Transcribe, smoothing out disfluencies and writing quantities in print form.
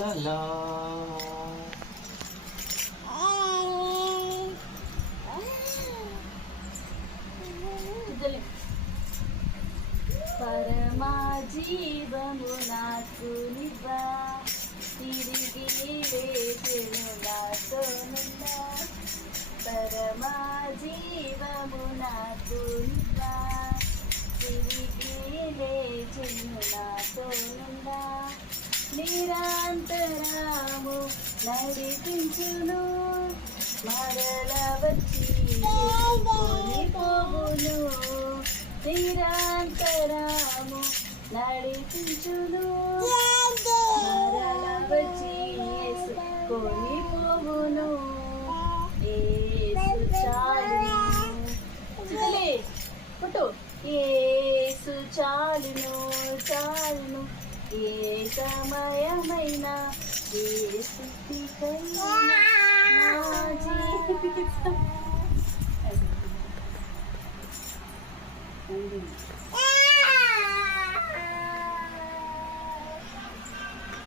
లా పరమా జీవము నాకు నివ్వా, తిరిగి లేచెను నాతోనున్నా. పరమా జీవము నాకు నివ్వా, తిరిగి లేచెను నాతోనున్నా. నిరంతరము నడిపించును, మరల వచ్చి కొని పోవును. నిరంతరము నడిపించును, మరల వచ్చి కొని పోవును. యేసు చాలును, పుట్టు యేసు చాలును చాలును. ఏ సమయమైన ఏ స్థితికైనా నా జీవితం